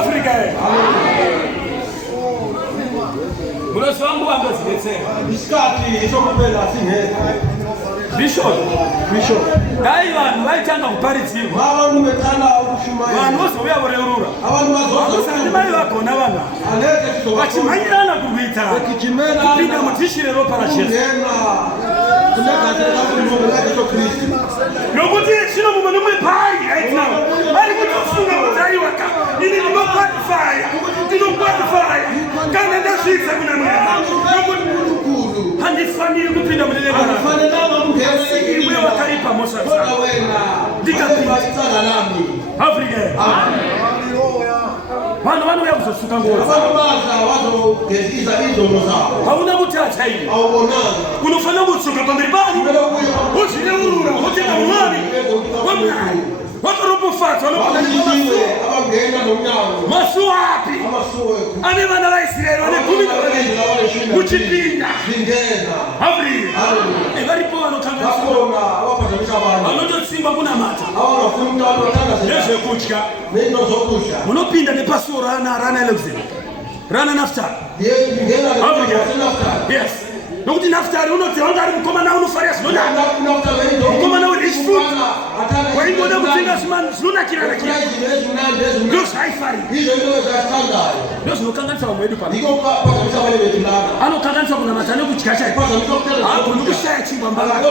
Afrika. Mulosi wangu angazibetsela. Isikhathi sokupela singekho. Bishop. Hayi vanhu vaitanga kuparidzirwa. Vanhu bethanda ukushumayela. Vanhu vozouya voreurura. Abantu Vasati mai vakona vana. Vachimhanyirana kurwita. Kupinda mutishire ropa raJesu. Nokuti zvino mumwe nomwe pai right now vari kutofunga kuti aiwa ka ini ndinokwalifaya kana ndasvitsa kuna Mwari nokuti handifaniri kupinda mune imwe wakaripa mhosva ndikapinda Afrika. Vanhu vanouya kuzosuka ngozi. Hauna kuti achaini. Unofanira kutsuka pamberi pangu. Uzvireurura wotenga Mwari waMwari. Wakaropofadzwa nokudana masuo api ane vana vaIsraeri vane 12 muchipinda Afrika. Varipo vanokanganiswa vanototsimba kunamata nezvekudya. Munopinda nepasuo rana Elexander rana Naftali. Yes. Nokuti Naftali unodziva kuti ari mukomana unofarira zvinonaka. Mukomana werich food waingoda kutenga zvinonakirana kia ndo zvaaifarira. Ndo zvinokanganisa vamwe vedu pano. Anokanganisa kunamata nekudya chaiko. Haagoni kushaya chingwa mbavara.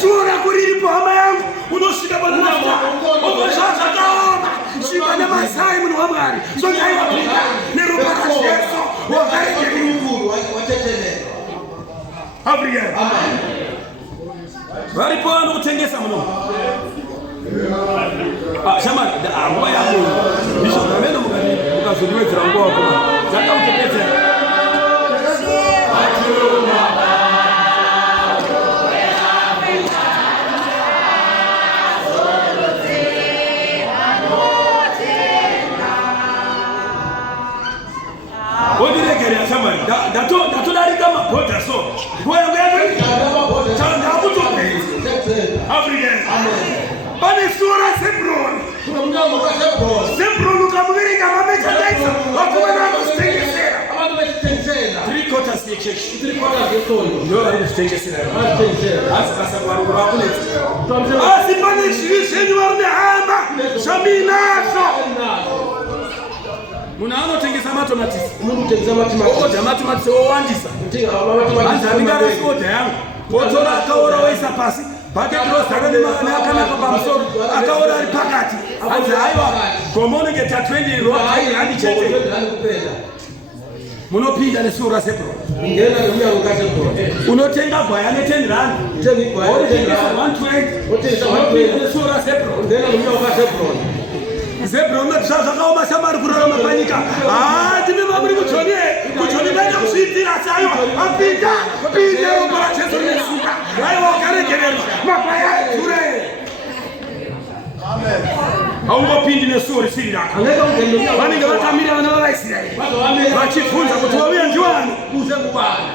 Suo rako riripo hama yangu. Unosvika pana Naftali zvakaoma chiva nemazai munhu waMwari zvochaiwapinda neropa raJesu wakaregerwa Afrika. Varipo vanokutengesa muno. Shamari nguva yako Bishop amene mukazodiwedzera nguva wako dzakautetedzera. Ndatodarika mabhodha so Afrika. Pane suo raZebhuroni. Zebhuroni ukamuverenga mamechadaisa vakomana vanozvitengesera 3/4 yechechi ndo vari kuzvitengesera. Asi kasakuvarukura vakunetsa. Asi pane zvivi zvenyu vari nehama zvaminazvo. Munhu anotengesa matomatisi. Odha matomatisi owandisa. Hanzi handingarasi odha yangu. Wotora akaora woisa pasi. Bhaketi rozara neakanaka pamusoro. Akaora ari pakati. Hanzi aiwa gomonongeta 20 rand chete. Munopinda nesuo raZebhuroni. Unotenga gwayana 10 rand. Wotengesa 120. Nesuo raZebhuroni. Zebhuroni zvakaoma Shamari kurarama panyika. Ndimi vamuri kuchoni vaenda kuzviitira sayo apinda ropa raJesu rinosuka. Aiwa wakaregererwa makwai ature. Haungopindi nesuo risiri rako. Vanenge vakamira vana vavaIsraeri vachibvunza kuti wauya ndiwani.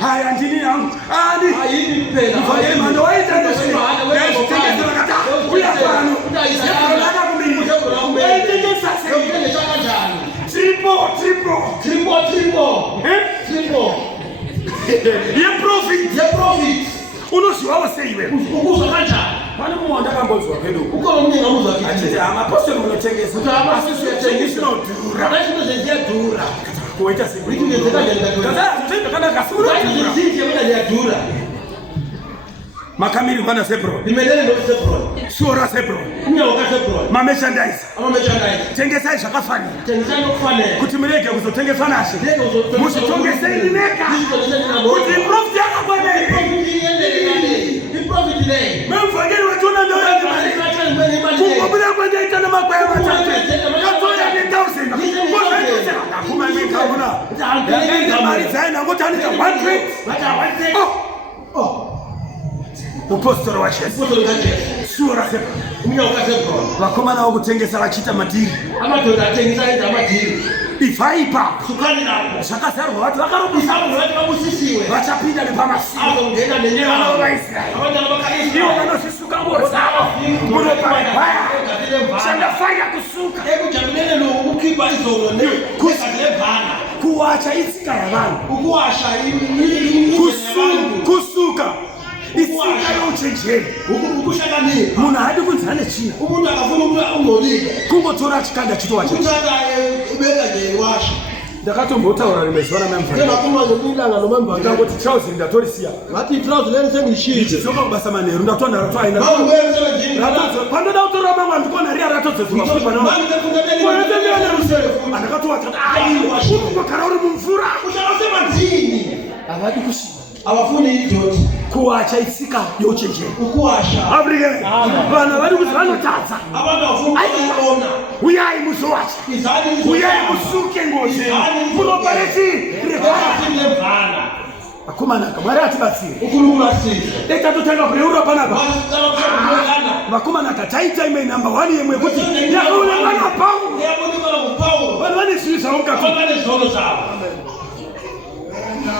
Haya ndini hangu. Mvangeri mhando waita ndezvitengesera vakati uya pano. Zebhuroni akakumirira. Waitengesa sei? Triple. Ye profit. Unozivawo sei iwe? Ukuzwa kanjani? Pane mumwe wandakambodzwa kwedu. Uko mumwe ngamuzwa kiti. Achiti amapostoli munotengesa. Asi zvinodhura. Zvinodhura. Kuita sei? Makamirirwa naZebhuroni. Suo raZebhuroni. Mamerchandise. Tengesai zvakafanira. Kuti murege kuzotengesa nashe. Muzvitongesei neka. Kuti profit yakakwana ere. Memvangeri wachona ndoya mari. Kungobuda kwendaita nemakwai matatu. Yatoya ne 1000. Akuma neka mari zaina ngotanita 120. Upostoro wa Yesu. Suo raZebhuroni. Vakomana vokutengesa vachiita madhiri. Amadhodha atengesa ita madhiri. Ivaipa. Zvakazarwa vati vakarobisa vachapinda nepamasiwo. Vana vavaIsraeri. Ivo vanosvisuka sango zao munopaya shandafanya kusuka ekujabulele nokukhipha izolo nekusakelephana kuwacha isika yabantu ukuwasha kusuka isika yochenjeri ukuhlakanipha munhu haadi kunzane china umuntu akafuna umuntu ungcolile kungotora chikanda chitowacha uthatha ubeka nje washa ndakatombotaura rimezwana memvana ngenaphuma ngeilanga nomemva ndangoti trouser ndatorisiya ngathi itrouser leni sengishile soka kubasa manheru ndatonda ratwaina mangibuye emsebenzini pandoda kutora mamwe andikona riya ratodzezvandakatowacha urikugara uri mumvura ushakasemanzini havadi kushiva abafuni idoti kuwacha isika yochenjera ukuwasha abrike vanhu havari kuzi vanotadza abantu bafuna ukuona uyai muzowacha uyai musuke ngozi muropa rechirebhana vakomanaka mwari atibatsire unkulunkulu asize etatotanga kureurwa panapa vakuqala vakomanaka taita imwe number 1 yemwe kuti yakaonekana paulo yabonekana nguPawulo vanhu vane zvinhu zvavo mukati vane zvihono zvavo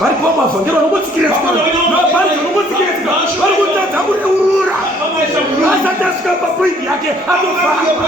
vari kuva mavhangeri vanongotsikiretika vari kutadza kureurura asati asvika papoindi yake atofamba